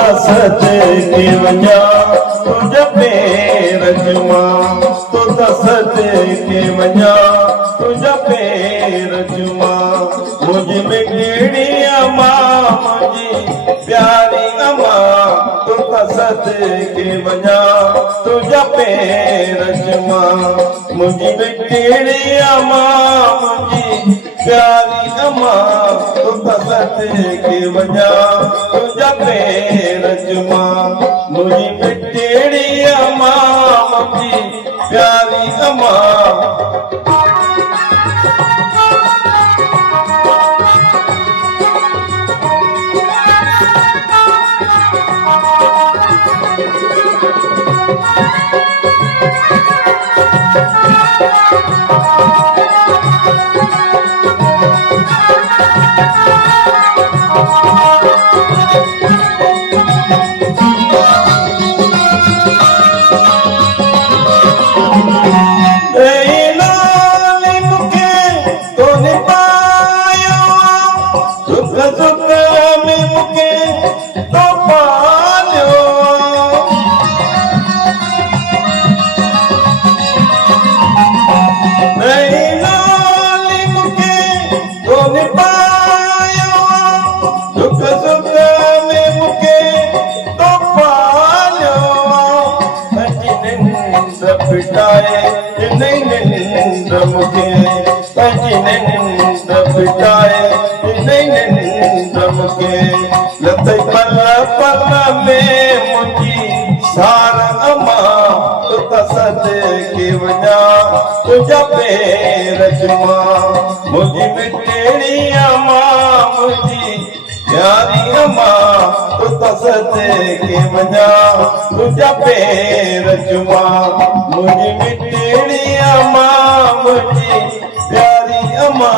सच के वञा तुझ पेर जुमा तो सच के वञा तुझ पेर जुमा मुझ में कहिड़ी अमा मुंहिंजी प्यारी अमा तो सच के वञा तुझ पेर जुमा मुझ में कहिड़ी अमा मुंहिंजी प्यारी अमा तो सच के वञा तुझ पेर जुमा मुझी में कहिड़ी अमा मुंहिंजी प्यारी अमा तुझ पेर जुमा मुझी में कहिड़ी अमा मुझी प्यारी अमा तो सच के वञा तुझ पेर जुमा मुझी में कहिड़ी अमा मुझी प्यारी अमा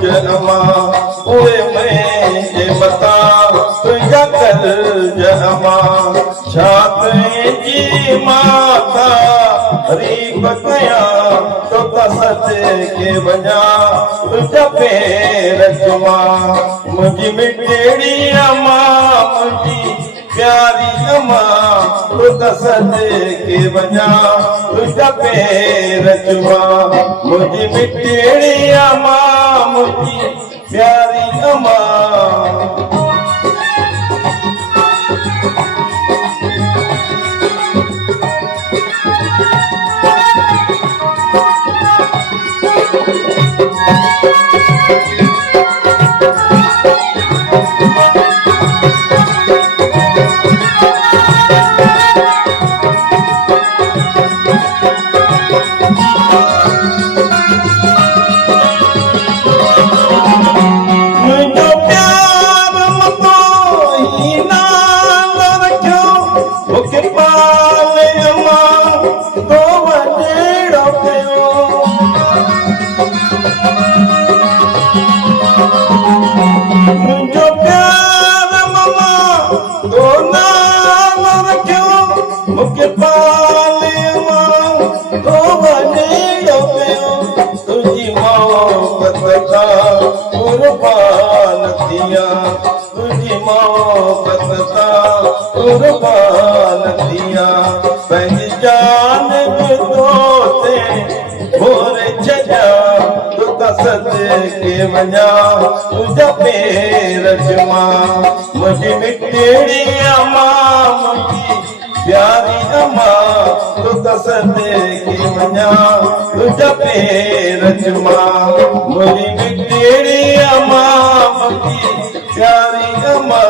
जनमा उहे मुंहिंजे मथां तुंहिंजा जनमा छा तुंहिंजी माता रीब कयां तो सच के वञा तुंहिंजा पेर जुमा मुंहिंजी में कहिड़ी अमा मुंहिंजी प्यारी अमा तो सच के वञा तुंहिंजा पेर जुमा मुंहिंजी में कहिड़ी अमा मुंहिंजी प्यारी अमा कुर्बान दिया पहचान तो ते भोर छजा तो सच के वञा तुंहिंजा पेर मां मुंहिंजी मिठड़ी अमा मुंहिंजी प्यारी अमा तो तसदे के वञा तुंहिंजा पेर मां मुंहिंजी मिठड़ी अमा मुंहिंजी प्यारी अमा